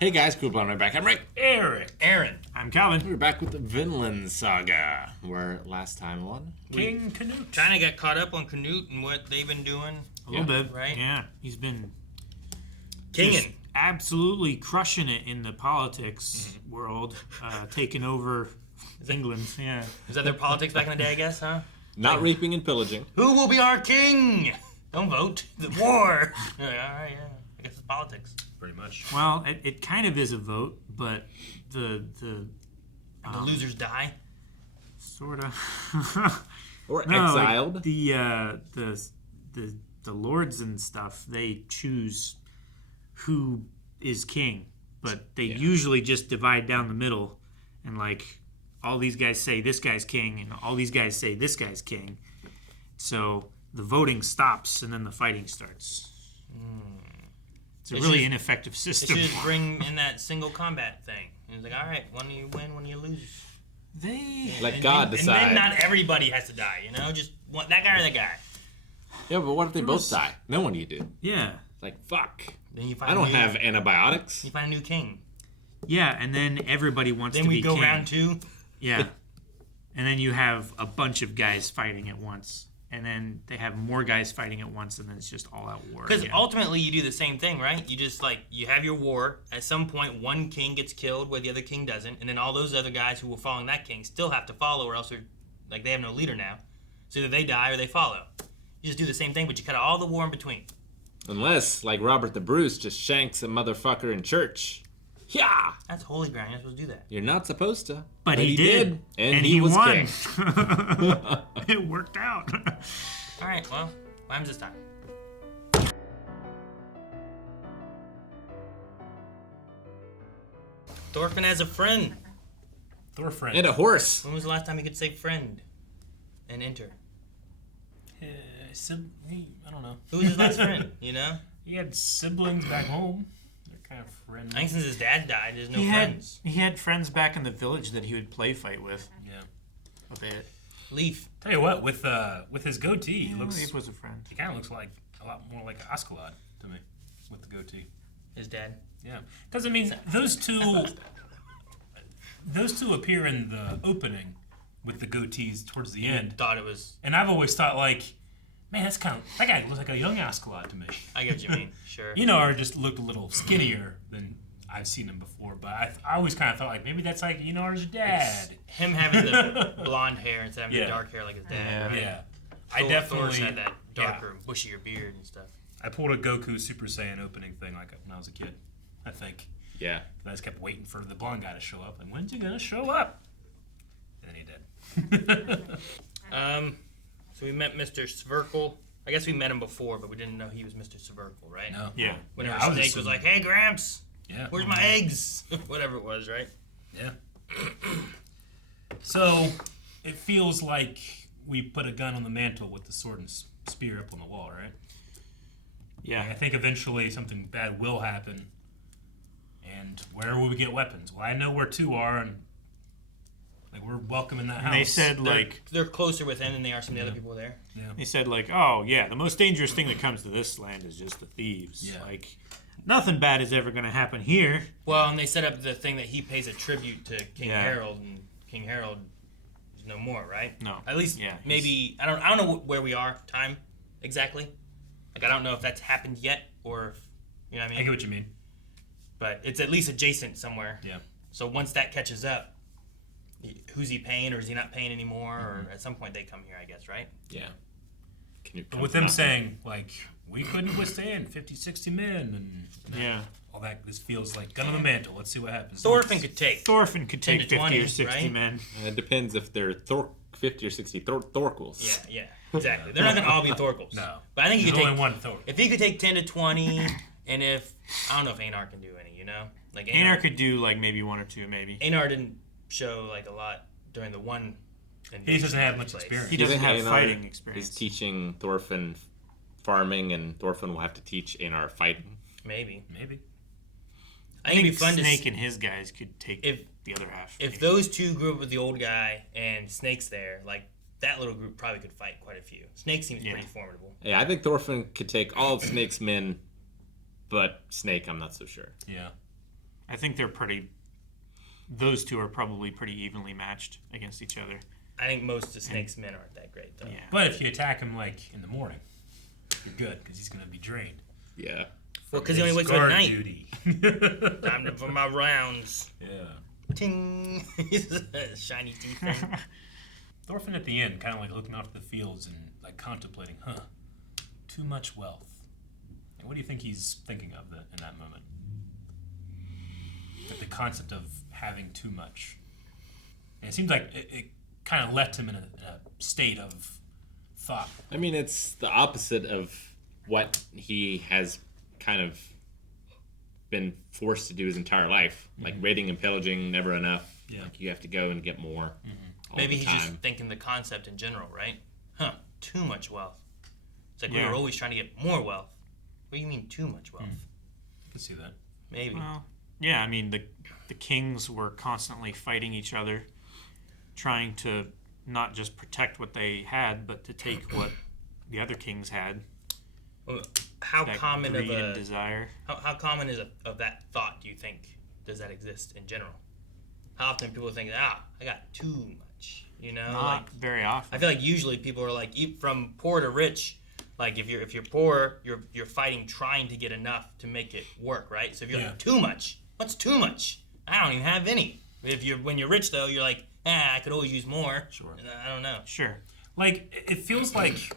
Hey guys, cool blonde right back. I'm Rick. Aaron. I'm Calvin. We're back with the Vinland Saga, where last time King Canute. Kind of got caught up on Canute and what they've been doing. A little bit, right? Yeah, he's been Kinging. absolutely crushing it in the politics world, taking over England. Yeah. Is that their politics back in the day, I guess, huh? not raping and pillaging. Who will be our king? Don't vote. The war. All right, yeah. I guess it's politics. Pretty much. Well, it kind of is a vote, but the losers die. sort of Or no, exiled. Like the lords and stuff, they choose who is king, but they usually just divide down the middle, and like all these guys say this guy's king, and all these guys say this guy's king. So the voting stops, and then the fighting starts. It's a really ineffective They system. should just bring in that single combat thing. And it's like, all right, when do you win, when do you lose? Let God decide. And then not everybody has to die, you know? Just that guy or that guy. Yeah, but what if they both die? Then what do you do? Yeah. Like, fuck. Then you find I don't have antibiotics. You find a new king. Yeah, and then everybody wants Then to we be go king. round two. Yeah. And then you have a bunch of guys fighting at once. And then they have more guys fighting at once, and then it's just all out war. Because ultimately you do the same thing, right? You just, you have your war. At some point, one king gets killed where the other king doesn't. And then all those other guys who were following that king still have to follow, or else they have no leader now. So either they die or they follow. You just do the same thing, but you cut out all the war in between. Unless, like Robert the Bruce, just shanks a motherfucker in church. Yeah! That's holy ground. You're not supposed to do that. You're not supposed to. But he did. And he was won. king. It worked out. All right, well, what happens this time? Thorfinn has a friend. Thorfinn. And a horse. When was the last time you could say friend and enter? I don't know. Who was his last friend, you know? He had siblings back home. They're kind of friends. I think since his dad died, there's no he friends. had friends back in the village that he would play fight with. Yeah. A bit. Leaf. Tell you what, with his goatee, he Leaf was a friend. He kind of looks like a lot more like Askeladd to me with the goatee. His dad. Yeah. Because, I mean, those two appear in the opening with the goatees towards the end. Thought it was... And I've always thought, man, that guy looks like a young Askeladd to me. I get what you mean, sure. Enar just looked a little skinnier than I've seen him before, but I always kind of thought, maybe that's like Enar's dad. It's him having the blonde hair instead of having the dark hair like his dad, right? Yeah. Thor's had that darker, bushier beard and stuff. I pulled a Goku Super Saiyan opening thing when I was a kid, I think. Yeah. I just kept waiting for the blonde guy to show up. Like, when's he going to show up? And then he did. So we met Mr. Sverkel. I guess we met him before, but we didn't know he was Mr. Sverkel, right? No. Yeah. Whenever I was Snake was assuming. like, hey, Gramps, Yeah. where's my eggs? Whatever it was, right? Yeah. So, it feels like we put a gun on the mantle with the sword and spear up on the wall, right? Yeah. I think eventually something bad will happen. And where will we get weapons? Well, I know where two are, and we're welcome in that house. And they said They're closer within than they are some of the other people there. Yeah. they said oh yeah, the most dangerous thing that comes to this land is just the thieves. Yeah. Nothing bad is ever going to happen here. Well, and they set up the thing that he pays a tribute to King Yeah. Harold, and King Harold is no more, right? No. At least, Yeah, maybe I don't know where we are time exactly. I don't know if that's happened yet or if, you know what I mean. I get what you mean. But it's at least adjacent somewhere. Yeah. So once that catches up, who's he paying, or is he not paying anymore? Or at some point they come here, I guess, right? Yeah. But with them saying, we couldn't withstand 50, 60 men, and all that, this feels like gun on the mantle. Let's see what happens. Thorfinn could take. Thorfinn could 10 take to 50 20, or 60 right? men. And it depends if they're 50 or 60 Thorkels. Yeah, exactly. They're not going to all be Thorkels. No. But I think he could There's take only one Thor. If he could take 10 to 20, and if I don't know if Einar can do any, you know, Einar could do maybe one or two, maybe. Einar didn't show a lot during the one. He just doesn't have much experience. He doesn't have Einar fighting experience. He's teaching Thorfinn farming, and Thorfinn will have to teach Einar fighting. Maybe. I think think it'd be fun to Snake and his guys could take the other half. If those two grew up with the old guy and Snake's there, that little group probably could fight quite a few. Snake seems pretty formidable. Yeah, I think Thorfinn could take all of Snake's men, but Snake, I'm not so sure. Yeah. I think those two are probably pretty evenly matched against each other. I think most of the snake's men aren't that great, though. Yeah. But if you attack him in the morning, you're good because he's gonna be drained. Yeah. Well, because he only wakes up at Guard night. duty. Time for my rounds. Yeah. Ting. Shiny teeth thing. Thorfinn at the end, kind of like looking off the fields and like contemplating, too much wealth. And what do you think he's thinking of in that moment? Like the concept of having too much. And it seems like it kind of left him in a state of thought. I mean, it's the opposite of what he has kind of been forced to do his entire life. Like raiding and pillaging, never enough. Yeah. Like you have to go and get more. All Maybe the he's just time. thinking the concept in general, right? Too much wealth. It's like we Yeah. were always trying to get more wealth. What do you mean too much wealth? I can see that. Maybe. Well, yeah, I mean, the kings were constantly fighting each other, trying to not just protect what they had, but to take what the other kings had. Well, how That common of greed and a desire. how common is of that thought? Do you think does that exist in general? How often people think, I got too much, you know? Not Like, very often. I feel like usually people are like, from poor to rich. Like if you're poor, you're fighting trying to get enough to make it work, right? So if you're like too much, what's too much? I don't even have any. When you're rich though, you're like, I could always use more. Sure. I don't know. Sure. Like, it feels like,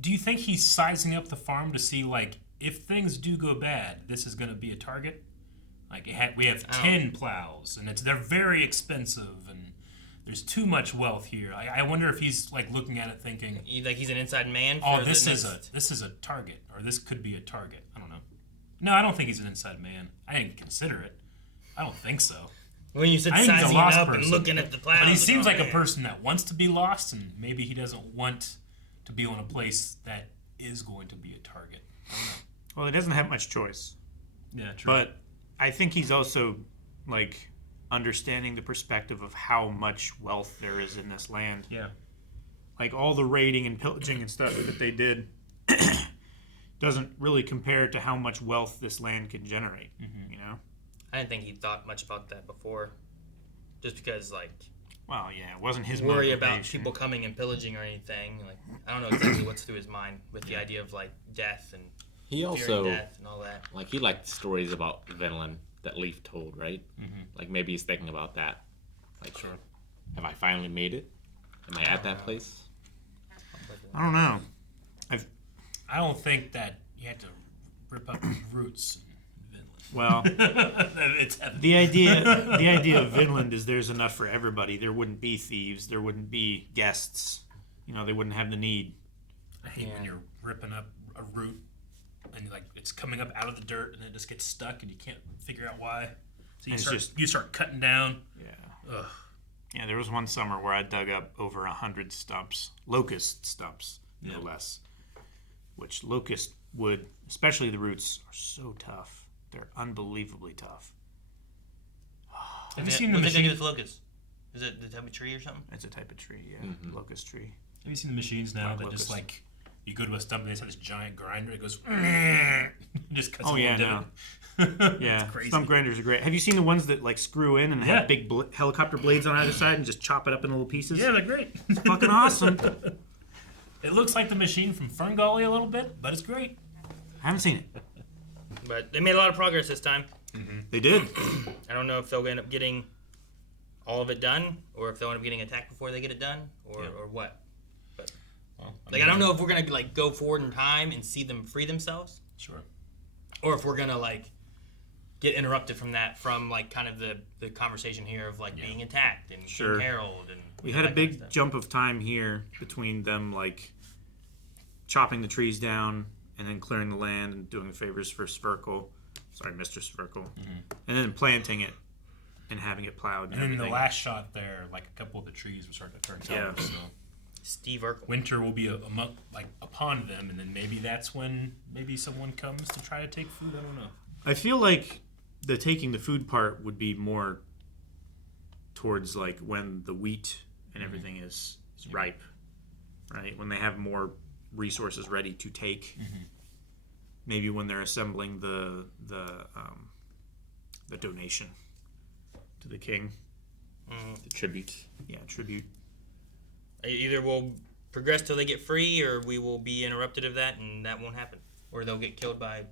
do you think he's sizing up the farm to see, like, if things do go bad, this is going to be a target? Like, we have 10 plows, and they're very expensive, and there's too much wealth here. I wonder if he's, like, looking at it thinking, He's an inside man. this is a target, or this could be a target. I don't know. No, I don't think he's an inside man. I didn't consider it. I don't think so. When you said I think he's a sizing lost up person. and looking at the plows. But he seems like a man. person that wants to be lost, and maybe he doesn't want to be on a place that is going to be a target. I don't know. Well, he doesn't have much choice. Yeah, true. But I think he's also, like, understanding the perspective of how much wealth there is in this land. Yeah. Like, all the raiding and pillaging and stuff that they did doesn't really compare to how much wealth this land can generate, you know? I didn't think he thought much about that before. Just because, like, Well, yeah, it wasn't his worry motivation. about people coming and pillaging or anything. Like, I don't know exactly what's through his mind with the idea of, like, death and He fearing also death and all that. like he liked stories about Vinland that Leaf told, right? Like maybe he's thinking about that. Like, have I finally made it? Am I at that place? I don't know. I don't think that you had to rip up the roots in Well, Vinland. It's heaven. the idea of Vinland is there's enough for everybody. There wouldn't be thieves. There wouldn't be guests. You know, they wouldn't have the need. I hate when you're ripping up a root and like it's coming up out of the dirt and it just gets stuck and you can't figure out why. So you start cutting down. Yeah. Ugh. Yeah, there was one summer where I dug up over 100 stumps, locust stumps, no less. Which locust wood, especially the roots, are so tough. They're unbelievably tough. Have you seen the What's it machine? with locust? Is it the type of tree or something? It's a type of tree, yeah, locust tree. Have you seen the machines now Like that locust. just like you go to a stump and they just have this giant grinder? It goes just cuts. Oh, a yeah, little no. divot. Yeah, It's crazy. stump grinders are great. Have you seen the ones that like screw in and Yeah. have big helicopter blades on either side and just chop it up in little pieces? Yeah, they're great. Fucking awesome. It looks like the machine from Ferngully a little bit, but it's great. I haven't seen it. But they made a lot of progress this time. They did. I don't know if they'll end up getting all of it done, or if they'll end up getting attacked before they get it done, or what. But I don't know if we're gonna like go forward in time and see them free themselves, Sure. or if we're gonna like get interrupted from that, from like kind of the conversation here of like being attacked and Sure. King Harold and We you had know, a that kind of big stuff. jump of time here between them like chopping the trees down and then clearing the land and doing favors for Sverkel. Sorry, Mr. Sverkel. And then planting it and having it plowed and And then in everything. the last shot there, like a couple of the trees were starting to turn yellow. Yeah. So Steve Urkel. winter will be like upon them, and then maybe that's when maybe someone comes to try to take food. I don't know. I feel like the taking the food part would be more towards like when the wheat and everything is ripe, right? When they have more resources ready to take. Maybe when they're assembling the the donation to the king. The tribute. Yeah, tribute. Either we'll progress till they get free, or we will be interrupted of that, and that won't happen. Or they'll get killed by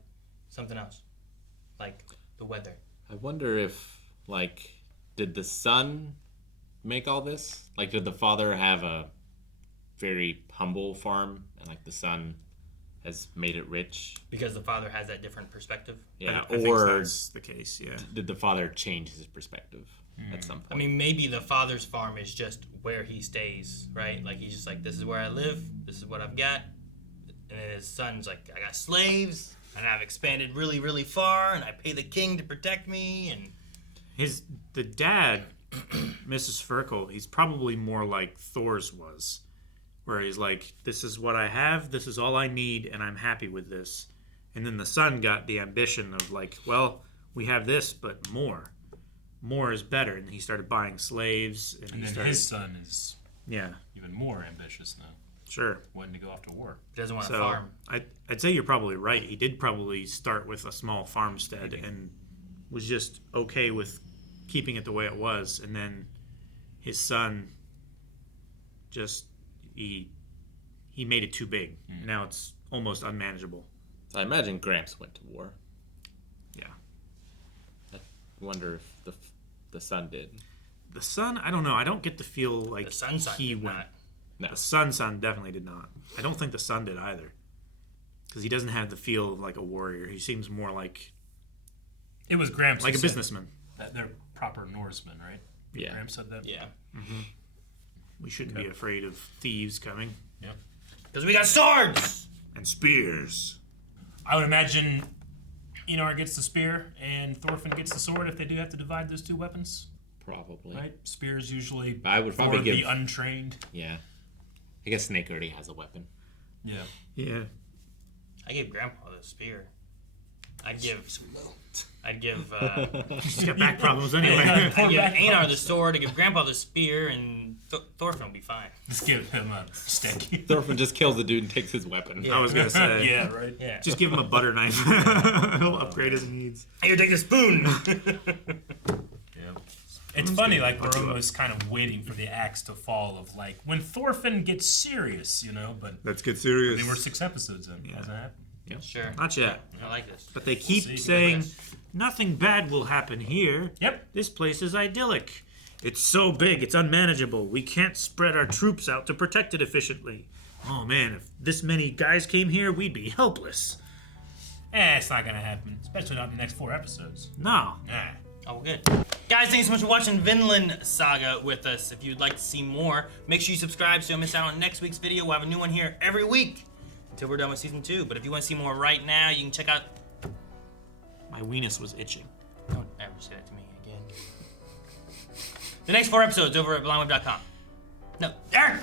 something else, like the weather. I wonder if, like, did the son make all this? Like, did the father have a very humble farm, and, like, the son has made it rich? Because the father has that different perspective. Yeah, I think or that's the case. Yeah. did the father change his perspective at some point? I mean, maybe the father's farm is just where he stays, right? Like, he's just like, this is where I live, this is what I've got. And then his son's like, I got slaves, and I've expanded really, really far, and I pay the king to protect me, and... The dad, Mrs. Sverkel, he's probably more like Thor's was, where he's like, this is what I have, this is all I need, and I'm happy with this. And then the son got the ambition of like, well, we have this, but more. More is better. And he started buying slaves. And then his son is yeah, even more ambitious now, sure. wanting to go off to war. He doesn't want to So farm. I'd say you're probably right. He did probably start with a small farmstead and was just okay with keeping it the way it was. And then his son just, he made it too big. Now it's almost unmanageable. So I imagine Gramps went to war. Yeah. I wonder if the son did. The son, I don't know. I don't get the feel like The son's son he did went. not. No. The son definitely did not. I don't think the son did either. Because he doesn't have the feel of like a warrior. He seems more like It was Gramps a who said businessman. that they're proper Norsemen, right? Yeah. Gramps said that? Yeah. We shouldn't be afraid of thieves coming. Yeah. Because we got swords! And spears. I would imagine Enar gets the spear and Thorfinn gets the sword if they do have to divide those two weapons, Probably. right? Spears usually I would probably for give. the untrained. Yeah. I guess Snake already has a weapon. Yeah. Yeah. I give Grandpa the spear. I'd give He's got back problems anyway. I'd give Einar the sword, I give Grandpa the spear, and Thorfinn will be fine. Just give him a stick. Thorfinn just kills the dude and takes his weapon. I was going to say. Yeah, right? Yeah. Just give him a butter knife. He'll upgrade his needs. Here, take the spoon! Yeah. It's funny, like, we're almost kind of waiting for the axe to fall of, like, when Thorfinn gets serious, you know, but Let's get serious. I mean, we're 6 episodes in. Hasn't happened. Sure. Not yet. I like this. But they keep see. saying, nothing bad will happen here. Yep. This place is idyllic. It's so big, it's unmanageable. We can't spread our troops out to protect it efficiently. Oh man, if this many guys came here, we'd be helpless. It's not going to happen, especially not in the next 4 episodes. No. Nah. Oh, good. Guys, thanks so much for watching Vinland Saga with us. If you'd like to see more, make sure you subscribe so you don't miss out on next week's video. We'll have a new one here every week until we're done with season 2. But if you want to see more right now, you can check out... My weenus was itching. Don't ever say that to me again. The next 4 episodes over at blindweb.com. No. There!